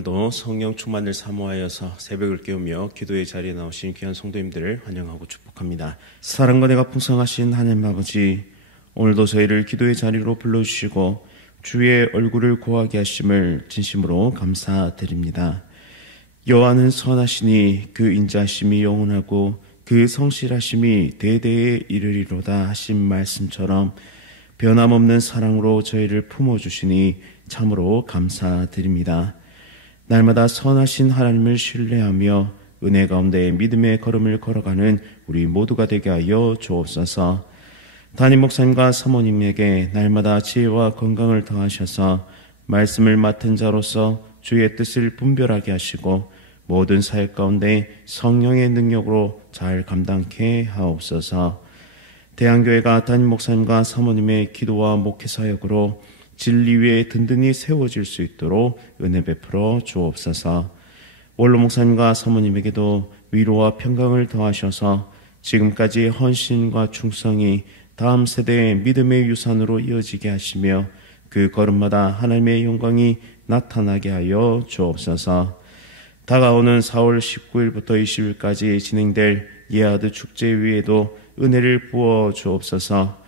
오늘도 성령 충만을 사모하여서 새벽을 깨우며 기도의 자리에 나오신 귀한 성도님들을 환영하고 축복합니다. 사랑과 내가 풍성하신 하나님 아버지, 오늘도 저희를 기도의 자리로 불러주시고 주의 얼굴을 고하게 하심을 진심으로 감사드립니다. 여호와는 선하시니 그 인자하심이 영원하고 그 성실하심이 대대에 이르리로다 하신 말씀처럼 변함없는 사랑으로 저희를 품어주시니 참으로 감사드립니다. 날마다 선하신 하나님을 신뢰하며 은혜 가운데 믿음의 걸음을 걸어가는 우리 모두가 되게 하여 주옵소서. 담임 목사님과 사모님에게 날마다 지혜와 건강을 더하셔서 말씀을 맡은 자로서 주의 뜻을 분별하게 하시고 모든 사역 가운데 성령의 능력으로 잘 감당케 하옵소서. 대한교회가 담임 목사님과 사모님의 기도와 목회 사역으로 진리 위에 든든히 세워질 수 있도록 은혜 베풀어 주옵소서. 원로 목사님과 사모님에게도 위로와 평강을 더하셔서 지금까지 헌신과 충성이 다음 세대의 믿음의 유산으로 이어지게 하시며 그 걸음마다 하나님의 영광이 나타나게 하여 주옵소서. 다가오는 4월 19일부터 20일까지 진행될 예하드 축제 위에도 은혜를 부어 주옵소서.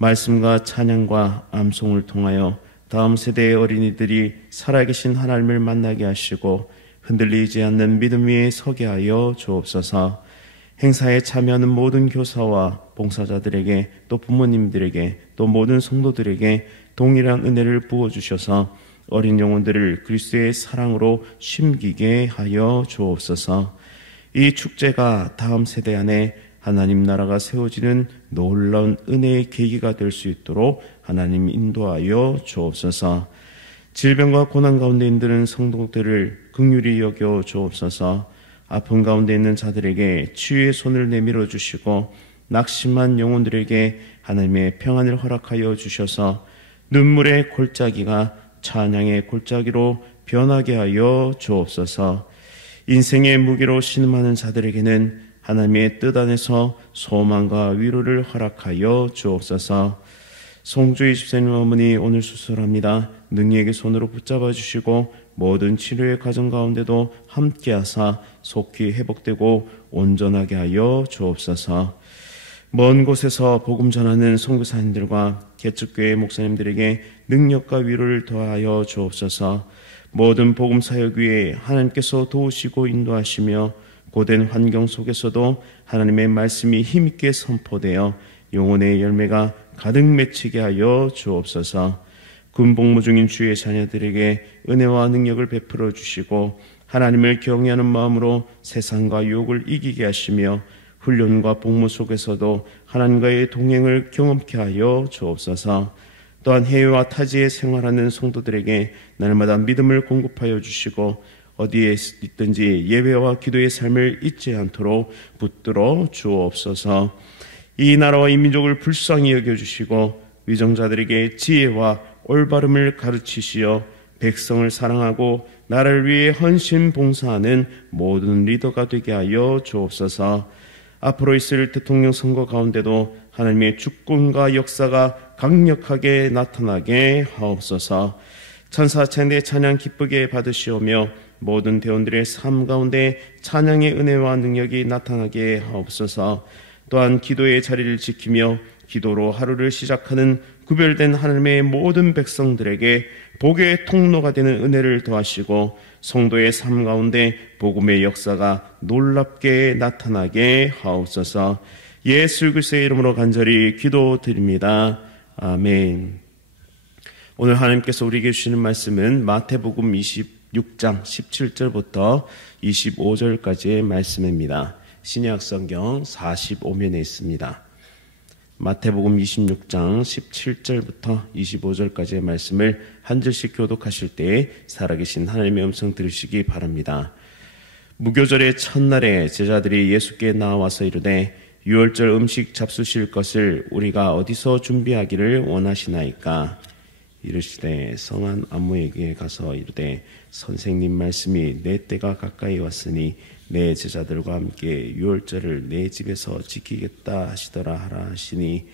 말씀과 찬양과 암송을 통하여 다음 세대의 어린이들이 살아계신 하나님을 만나게 하시고 흔들리지 않는 믿음 위에 서게 하여 주옵소서. 행사에 참여하는 모든 교사와 봉사자들에게 또 부모님들에게 또 모든 성도들에게 동일한 은혜를 부어주셔서 어린 영혼들을 그리스도의 사랑으로 심기게 하여 주옵소서. 이 축제가 다음 세대 안에 하나님 나라가 세워지는 놀라운 은혜의 계기가 될 수 있도록 하나님 인도하여 주옵소서. 질병과 고난 가운데 있는 성도들을 긍휼히 여겨 주옵소서. 아픔 가운데 있는 자들에게 치유의 손을 내밀어 주시고 낙심한 영혼들에게 하나님의 평안을 허락하여 주셔서 눈물의 골짜기가 찬양의 골짜기로 변하게 하여 주옵소서. 인생의 무게로 신음하는 자들에게는 하나님의 뜻 안에서 소망과 위로를 허락하여 주옵소서. 송주희 집사님 어머니 오늘 수술합니다. 능력의 손으로 붙잡아 주시고 모든 치료의 과정 가운데도 함께하사 속히 회복되고 온전하게 하여 주옵소서. 먼 곳에서 복음 전하는 선교사님들과 개척교회 목사님들에게 능력과 위로를 더하여 주옵소서. 모든 복음 사역 위에 하나님께서 도우시고 인도하시며 고된 환경 속에서도 하나님의 말씀이 힘있게 선포되어 영혼의 열매가 가득 맺히게 하여 주옵소서. 군복무 중인 주의 자녀들에게 은혜와 능력을 베풀어 주시고 하나님을 경외하는 마음으로 세상과 유혹을 이기게 하시며 훈련과 복무 속에서도 하나님과의 동행을 경험케 하여 주옵소서. 또한 해외와 타지에 생활하는 성도들에게 날마다 믿음을 공급하여 주시고 어디에 있든지 예배와 기도의 삶을 잊지 않도록 붙들어 주옵소서. 이 나라와 이 민족을 불쌍히 여겨주시고 위정자들에게 지혜와 올바름을 가르치시어 백성을 사랑하고 나라를 위해 헌신 봉사하는 모든 리더가 되게 하여 주옵소서. 앞으로 있을 대통령 선거 가운데도 하나님의 주권과 역사가 강력하게 나타나게 하옵소서. 천사천대 찬양 기쁘게 받으시오며 모든 대원들의 삶 가운데 찬양의 은혜와 능력이 나타나게 하옵소서. 또한 기도의 자리를 지키며 기도로 하루를 시작하는 구별된 하나님의 모든 백성들에게 복의 통로가 되는 은혜를 더하시고 성도의 삶 가운데 복음의 역사가 놀랍게 나타나게 하옵소서. 예수 그리스도의 이름으로 간절히 기도드립니다. 아멘. 오늘 하나님께서 우리에게 주시는 말씀은 마태복음 26장 17절부터 25절까지의 말씀입니다. 신약 성경 45면에 있습니다. 마태복음 26장 17절부터 25절까지의 말씀을 한 절씩 교독하실 때 살아계신 하나님의 음성 들으시기 바랍니다. 무교절의 첫날에 제자들이 예수께 나와서 이르되 유월절 음식 잡수실 것을 우리가 어디서 준비하기를 원하시나이까? 이르시되 성한 안모에게 가서 이르되 선생님 말씀이 내 때가 가까이 왔으니 내 제자들과 함께 유월절을 내 집에서 지키겠다 하시더라 하라 하시니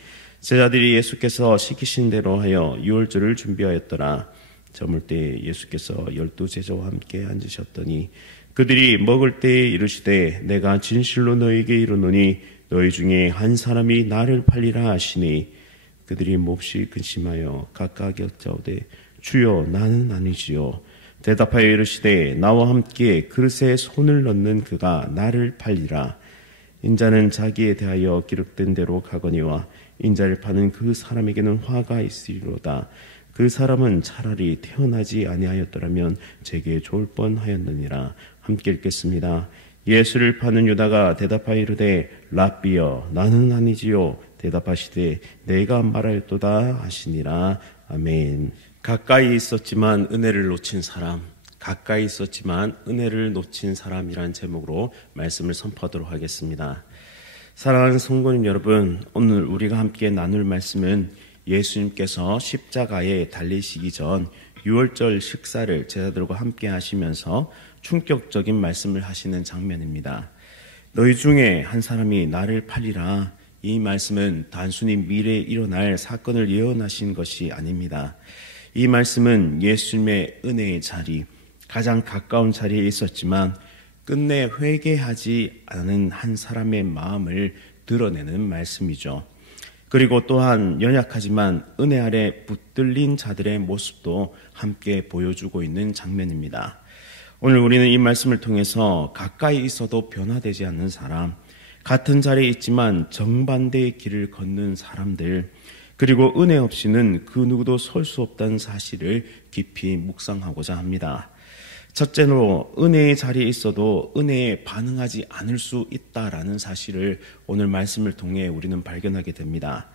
제자들이 예수께서 시키신 대로 하여 유월절을 준비하였더라. 저물 때 예수께서 12제자와 함께 앉으셨더니 그들이 먹을 때에 이르시되 내가 진실로 너희에게 이르노니 너희 중에 한 사람이 나를 팔리라 하시니 그들이 몹시 근심하여 각각 여짜오되 주여 나는 아니지요. 대답하여 이르시되 나와 함께 그릇에 손을 넣는 그가 나를 팔리라. 인자는 자기에 대하여 기록된 대로 가거니와 인자를 파는 그 사람에게는 화가 있으리로다. 그 사람은 차라리 태어나지 아니하였더라면 제게 좋을 뻔하였느니라. 함께 읽겠습니다. 예수를 파는 유다가 대답하여 이르되 랍비여 나는 아니지요. 대답하시되 내가 말하였도다 하시니라. 아멘. 가까이 있었지만 은혜를 놓친 사람, 가까이 있었지만 은혜를 놓친 사람이란 제목으로 말씀을 선포하도록 하겠습니다. 사랑하는 성도님 여러분, 오늘 우리가 함께 나눌 말씀은 예수님께서 십자가에 달리시기 전 유월절 식사를 제자들과 함께 하시면서 충격적인 말씀을 하시는 장면입니다. 너희 중에 한 사람이 나를 팔리라. 이 말씀은 단순히 미래에 일어날 사건을 예언하신 것이 아닙니다. 이 말씀은 예수님의 은혜의 자리, 가장 가까운 자리에 있었지만 끝내 회개하지 않은 한 사람의 마음을 드러내는 말씀이죠. 그리고 또한 연약하지만 은혜 아래 붙들린 자들의 모습도 함께 보여주고 있는 장면입니다. 오늘 우리는 이 말씀을 통해서 가까이 있어도 변화되지 않는 사람, 같은 자리에 있지만 정반대의 길을 걷는 사람들, 그리고 은혜 없이는 그 누구도 설 수 없다는 사실을 깊이 묵상하고자 합니다. 첫째로 은혜의 자리에 있어도 은혜에 반응하지 않을 수 있다라는 사실을 오늘 말씀을 통해 우리는 발견하게 됩니다.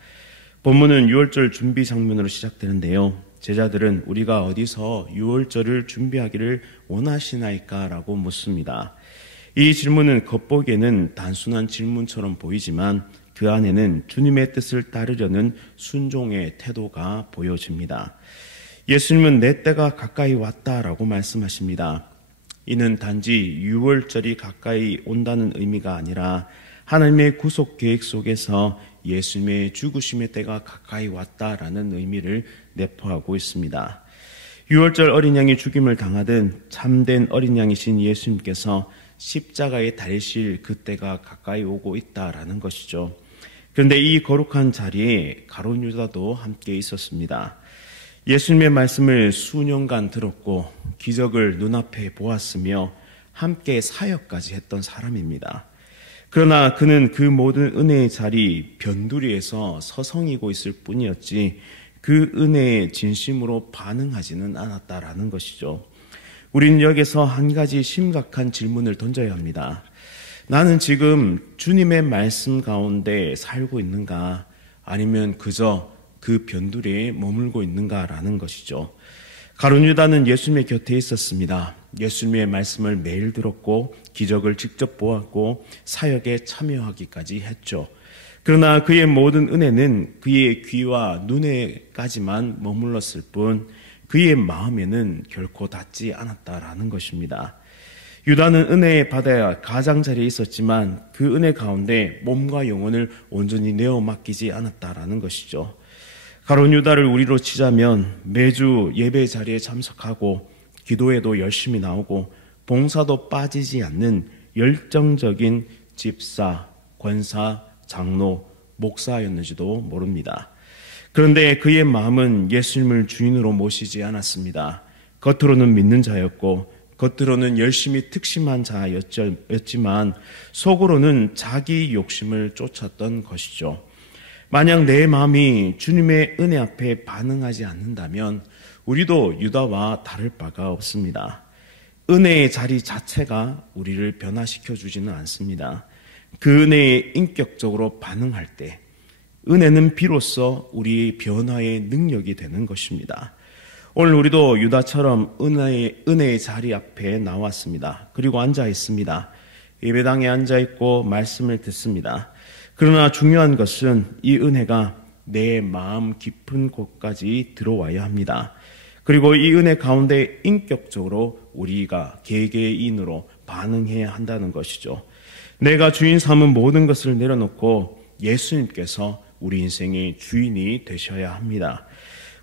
본문은 유월절 준비 장면으로 시작되는데요. 제자들은 우리가 어디서 유월절을 준비하기를 원하시나이까? 라고 묻습니다. 이 질문은 겉보기에는 단순한 질문처럼 보이지만 그 안에는 주님의 뜻을 따르려는 순종의 태도가 보여집니다. 예수님은 내 때가 가까이 왔다라고 말씀하십니다. 이는 단지 유월절이 가까이 온다는 의미가 아니라 하나님의 구속 계획 속에서 예수님의 죽으심의 때가 가까이 왔다라는 의미를 내포하고 있습니다. 유월절 어린 양이 죽임을 당하든 참된 어린 양이신 예수님께서 십자가에 달리실 그때가 가까이 오고 있다라는 것이죠. 그런데 이 거룩한 자리에 가룟 유다도 함께 있었습니다. 예수님의 말씀을 수년간 들었고 기적을 눈앞에 보았으며 함께 사역까지 했던 사람입니다. 그러나 그는 그 모든 은혜의 자리 변두리에서 서성이고 있을 뿐이었지 그 은혜에 진심으로 반응하지는 않았다라는 것이죠. 우리는 여기서 한 가지 심각한 질문을 던져야 합니다. 나는 지금 주님의 말씀 가운데 살고 있는가? 아니면 그저 그 변두리에 머물고 있는가라는 것이죠. 가룟 유다는 예수님의 곁에 있었습니다. 예수님의 말씀을 매일 들었고 기적을 직접 보았고 사역에 참여하기까지 했죠. 그러나 그의 모든 은혜는 그의 귀와 눈에까지만 머물렀을 뿐 그의 마음에는 결코 닿지 않았다라는 것입니다. 유다는 은혜의 바다에 가장자리에 있었지만 그 은혜 가운데 몸과 영혼을 온전히 내어 맡기지 않았다라는 것이죠. 가룟 유다를 우리로 치자면 매주 예배 자리에 참석하고 기도에도 열심히 나오고 봉사도 빠지지 않는 열정적인 집사, 권사, 장로, 목사였는지도 모릅니다. 그런데 그의 마음은 예수님을 주인으로 모시지 않았습니다. 겉으로는 믿는 자였고 겉으로는 열심히 특심한 자였지만 속으로는 자기 욕심을 쫓았던 것이죠. 만약 내 마음이 주님의 은혜 앞에 반응하지 않는다면 우리도 유다와 다를 바가 없습니다. 은혜의 자리 자체가 우리를 변화시켜 주지는 않습니다. 그 은혜에 인격적으로 반응할 때 은혜는 비로소 우리의 변화의 능력이 되는 것입니다. 오늘 우리도 유다처럼 은혜의 자리 앞에 나왔습니다. 그리고 앉아 있습니다. 예배당에 앉아 있고 말씀을 듣습니다. 그러나 중요한 것은 이 은혜가 내 마음 깊은 곳까지 들어와야 합니다. 그리고 이 은혜 가운데 인격적으로 우리가 개개인으로 반응해야 한다는 것이죠. 내가 주인 삼은 모든 것을 내려놓고 예수님께서 우리 인생의 주인이 되셔야 합니다.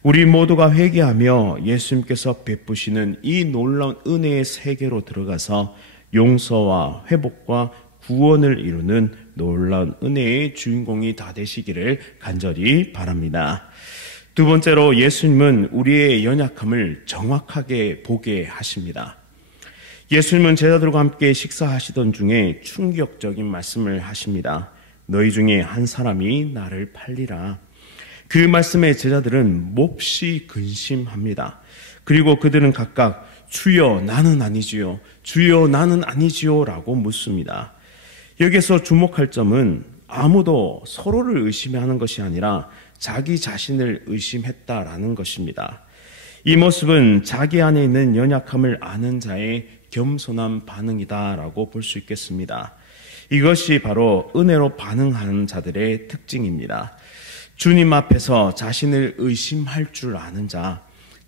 우리 모두가 회개하며 예수님께서 베푸시는 이 놀라운 은혜의 세계로 들어가서 용서와 회복과 구원을 이루는 놀라운 은혜의 주인공이 다 되시기를 간절히 바랍니다. 두 번째로 예수님은 우리의 연약함을 정확하게 보게 하십니다. 예수님은 제자들과 함께 식사하시던 중에 충격적인 말씀을 하십니다. 너희 중에 한 사람이 나를 팔리라. 그 말씀에 제자들은 몹시 근심합니다. 그리고 그들은 각각 주여 나는 아니지요, 주여 나는 아니지요 라고 묻습니다. 여기서 주목할 점은 아무도 서로를 의심하는 것이 아니라 자기 자신을 의심했다라는 것입니다. 이 모습은 자기 안에 있는 연약함을 아는 자의 겸손한 반응이다라고 볼 수 있겠습니다. 이것이 바로 은혜로 반응하는 자들의 특징입니다. 주님 앞에서 자신을 의심할 줄 아는 자,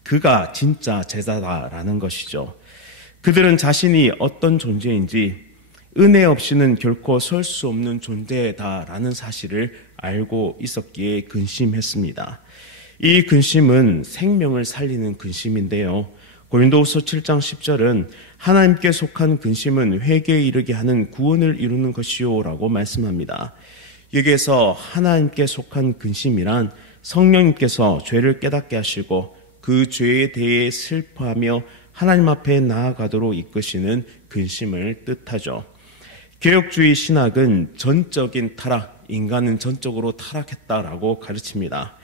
그가 진짜 제자다라는 것이죠. 그들은 자신이 어떤 존재인지 은혜 없이는 결코 설 수 없는 존재다라는 사실을 알고 있었기에 근심했습니다. 이 근심은 생명을 살리는 근심인데요. 고린도후서 7장 10절은 하나님께 속한 근심은 회개에 이르게 하는 구원을 이루는 것이요 라고 말씀합니다. 여기에서 하나님께 속한 근심이란 성령님께서 죄를 깨닫게 하시고 그 죄에 대해 슬퍼하며 하나님 앞에 나아가도록 이끄시는 근심을 뜻하죠. 개혁주의 신학은 전적인 타락, 인간은 전적으로 타락했다라고 가르칩니다.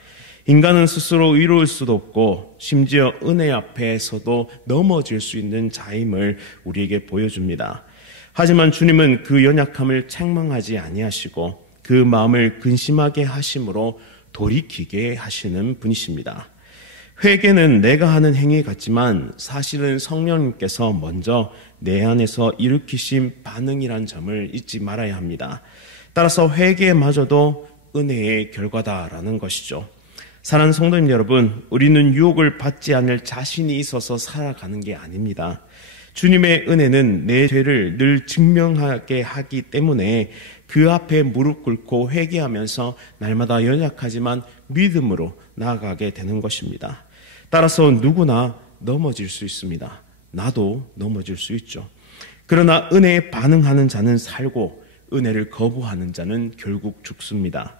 인간은 스스로 의로울 수도 없고 심지어 은혜 앞에서도 넘어질 수 있는 자임을 우리에게 보여줍니다. 하지만 주님은 그 연약함을 책망하지 아니하시고 그 마음을 근심하게 하심으로 돌이키게 하시는 분이십니다. 회개는 내가 하는 행위 같지만 사실은 성령님께서 먼저 내 안에서 일으키신 반응이란 점을 잊지 말아야 합니다. 따라서 회개마저도 은혜의 결과다라는 것이죠. 사랑하는 성도님 여러분, 우리는 유혹을 받지 않을 자신이 있어서 살아가는 게 아닙니다. 주님의 은혜는 내 죄를 늘 증명하게 하기 때문에 그 앞에 무릎 꿇고 회개하면서 날마다 연약하지만 믿음으로 나아가게 되는 것입니다. 따라서 누구나 넘어질 수 있습니다. 나도 넘어질 수 있죠. 그러나 은혜에 반응하는 자는 살고 은혜를 거부하는 자는 결국 죽습니다.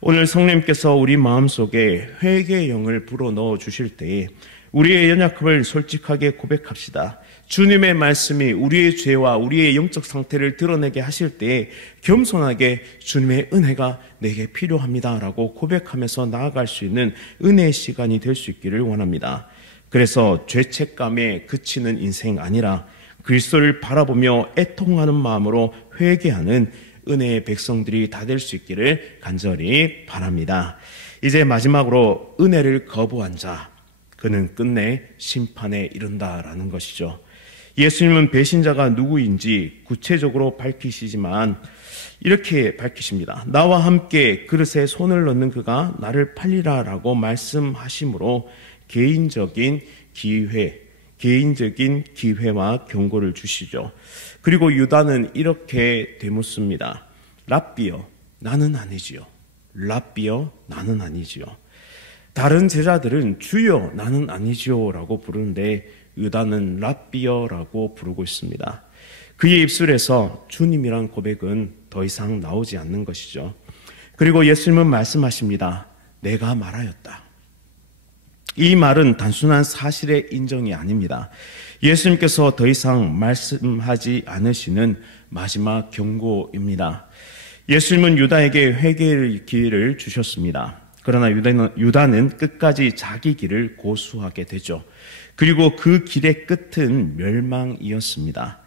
오늘 성령님께서 우리 마음속에 회개의 영을 불어넣어 주실 때에 우리의 연약함을 솔직하게 고백합시다. 주님의 말씀이 우리의 죄와 우리의 영적 상태를 드러내게 하실 때에 겸손하게 주님의 은혜가 내게 필요합니다라고 고백하면서 나아갈 수 있는 은혜의 시간이 될 수 있기를 원합니다. 그래서 죄책감에 그치는 인생 아니라 그리스도를 바라보며 애통하는 마음으로 회개하는 은혜의 백성들이 다 될 수 있기를 간절히 바랍니다. 이제 마지막으로 은혜를 거부한 자, 그는 끝내 심판에 이른다라는 것이죠. 예수님은 배신자가 누구인지 구체적으로 밝히시지만 이렇게 밝히십니다. 나와 함께 그릇에 손을 넣는 그가 나를 팔리라라고 말씀하심으로 개인적인 기회와 경고를 주시죠. 그리고 유다는 이렇게 되묻습니다. 랍비여, 나는 아니지요. 랍비여, 나는 아니지요. 다른 제자들은 주여, 나는 아니지요 라고 부르는데 유다는 랍비여라고 부르고 있습니다. 그의 입술에서 주님이란 고백은 더 이상 나오지 않는 것이죠. 그리고 예수님은 말씀하십니다. 내가 말하였다. 이 말은 단순한 사실의 인정이 아닙니다. 예수님께서 더 이상 말씀하지 않으시는 마지막 경고입니다. 예수님은 유다에게 회개의 기회를 주셨습니다. 그러나 유다는 끝까지 자기 길을 고수하게 되죠. 그리고 그 길의 끝은 멸망이었습니다.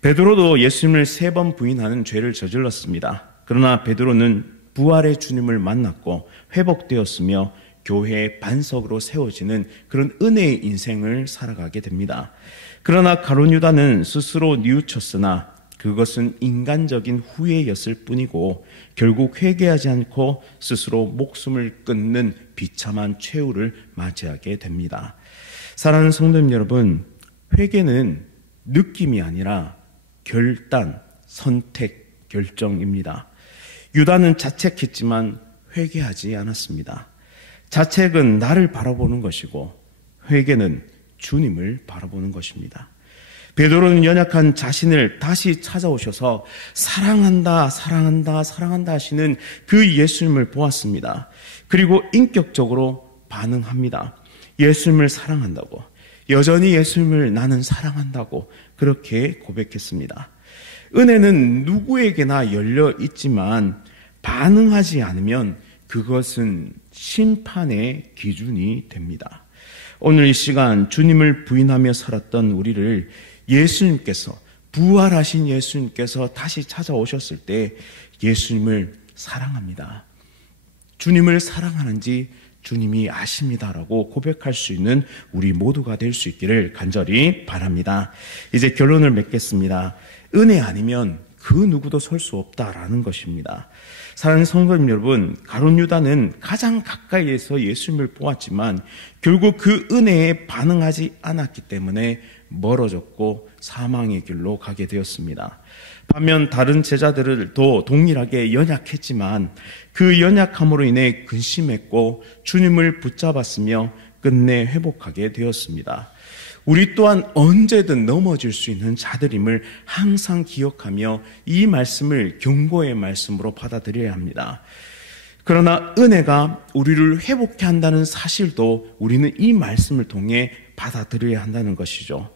베드로도 예수님을 3번 부인하는 죄를 저질렀습니다. 그러나 베드로는 부활의 주님을 만났고 회복되었으며 교회의 반석으로 세워지는 그런 은혜의 인생을 살아가게 됩니다. 그러나 가룟 유다는 스스로 뉘우쳤으나 그것은 인간적인 후회였을 뿐이고 결국 회개하지 않고 스스로 목숨을 끊는 비참한 최후를 맞이하게 됩니다. 사랑하는 성도님 여러분, 회개는 느낌이 아니라 결단, 선택, 결정입니다. 유다는 자책했지만 회개하지 않았습니다. 자책은 나를 바라보는 것이고 회개는 주님을 바라보는 것입니다. 베드로는 연약한 자신을 다시 찾아오셔서 사랑한다, 사랑한다, 사랑한다 하시는 그 예수님을 보았습니다. 그리고 인격적으로 반응합니다. 예수님을 사랑한다고, 여전히 예수님을 나는 사랑한다고 그렇게 고백했습니다. 은혜는 누구에게나 열려 있지만 반응하지 않으면 그것은 심판의 기준이 됩니다. 오늘 이 시간 주님을 부인하며 살았던 우리를 예수님께서, 부활하신 예수님께서 다시 찾아오셨을 때 예수님을 사랑합니다. 주님을 사랑하는지 주님이 아십니다라고 고백할 수 있는 우리 모두가 될 수 있기를 간절히 바랍니다. 이제 결론을 맺겠습니다. 은혜 아니면 그 누구도 설 수 없다라는 것입니다. 사랑하는 성도님 여러분, 가룟 유다는 가장 가까이에서 예수님을 보았지만 결국 그 은혜에 반응하지 않았기 때문에 멀어졌고 사망의 길로 가게 되었습니다. 반면 다른 제자들도 동일하게 연약했지만 그 연약함으로 인해 근심했고 주님을 붙잡았으며 끝내 회복하게 되었습니다. 우리 또한 언제든 넘어질 수 있는 자들임을 항상 기억하며 이 말씀을 경고의 말씀으로 받아들여야 합니다. 그러나 은혜가 우리를 회복케 한다는 사실도 우리는 이 말씀을 통해 받아들여야 한다는 것이죠.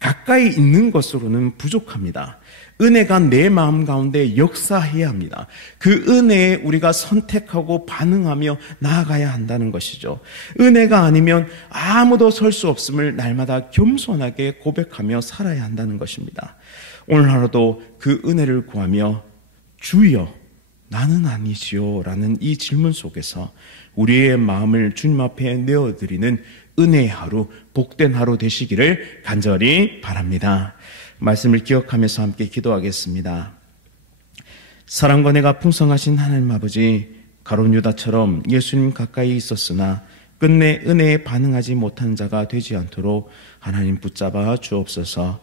가까이 있는 것으로는 부족합니다. 은혜가 내 마음 가운데 역사해야 합니다. 그 은혜에 우리가 선택하고 반응하며 나아가야 한다는 것이죠. 은혜가 아니면 아무도 설 수 없음을 날마다 겸손하게 고백하며 살아야 한다는 것입니다. 오늘 하루도 그 은혜를 구하며 주여 나는 아니지요 라는 이 질문 속에서 우리의 마음을 주님 앞에 내어드리는 은혜의 하루, 복된 하루 되시기를 간절히 바랍니다. 말씀을 기억하면서 함께 기도하겠습니다. 사랑과 은혜가 풍성하신 하나님 아버지, 가룟 유다처럼 예수님 가까이 있었으나 끝내 은혜에 반응하지 못한 자가 되지 않도록 하나님 붙잡아 주옵소서.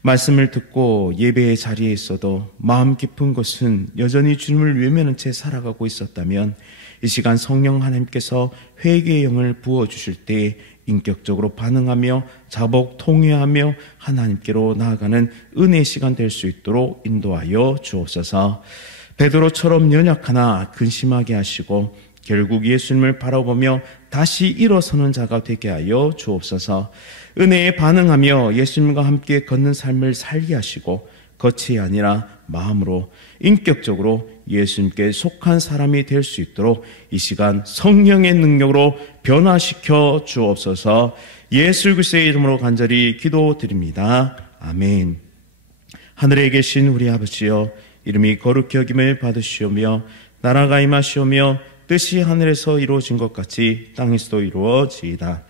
말씀을 듣고 예배의 자리에 있어도 마음 깊은 것은 여전히 주님을 외면한 채 살아가고 있었다면 이 시간 성령 하나님께서 회개의 영을 부어주실 때 인격적으로 반응하며 자복 통회하며 하나님께로 나아가는 은혜의 시간 될 수 있도록 인도하여 주옵소서. 베드로처럼 연약하나 근심하게 하시고 결국 예수님을 바라보며 다시 일어서는 자가 되게 하여 주옵소서. 은혜에 반응하며 예수님과 함께 걷는 삶을 살게 하시고 겉이 아니라 마음으로 인격적으로 예수님께 속한 사람이 될 수 있도록 이 시간 성령의 능력으로 변화시켜 주옵소서. 예수 그리스도의 이름으로 간절히 기도드립니다. 아멘. 하늘에 계신 우리 아버지여, 이름이 거룩히 여김을 받으시오며 나라가 임하시오며 뜻이 하늘에서 이루어진 것 같이 땅에서도 이루어지이다.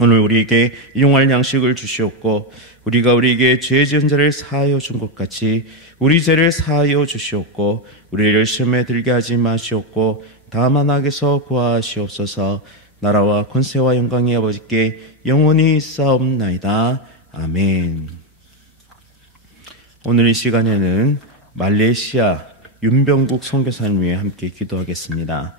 오늘 우리에게 일용할 양식을 주시옵고 우리가 우리에게 죄 지은 자를 사하여 준 것 같이 우리 죄를 사하여 주시옵고 우리를 시험에 들게 하지 마시옵고 다만 악에서 구하시옵소서. 나라와 권세와 영광이 아버지께 영원히 있사옵나이다. 아멘. 오늘 이 시간에는 말레이시아 윤병국 선교사님 위해 함께 기도하겠습니다.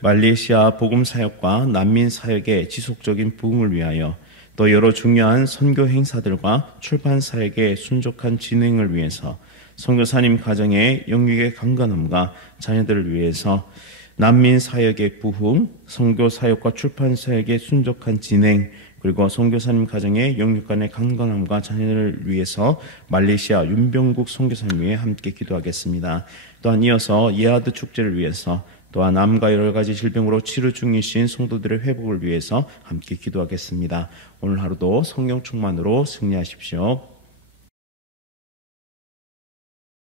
말레이시아 복음사역과 난민사역의 지속적인 부흥을 위하여 또 여러 중요한 선교 행사들과 출판사역의 순종한 진행을 위해서 선교사님 가정의 영육의 강건함과 자녀들을 위해서 난민사역의 부흥, 선교사역과 출판사역의 순종한 진행, 그리고 선교사님 가정의 영육간의 강건함과 자녀들을 위해서 말레이시아 윤병국 선교사님 위해 함께 기도하겠습니다. 또한 이어서 예하드 축제를 위해서 또한 암과 여러 가지 질병으로 치료 중이신 성도들의 회복을 위해서 함께 기도하겠습니다. 오늘 하루도 성령 충만으로 승리하십시오.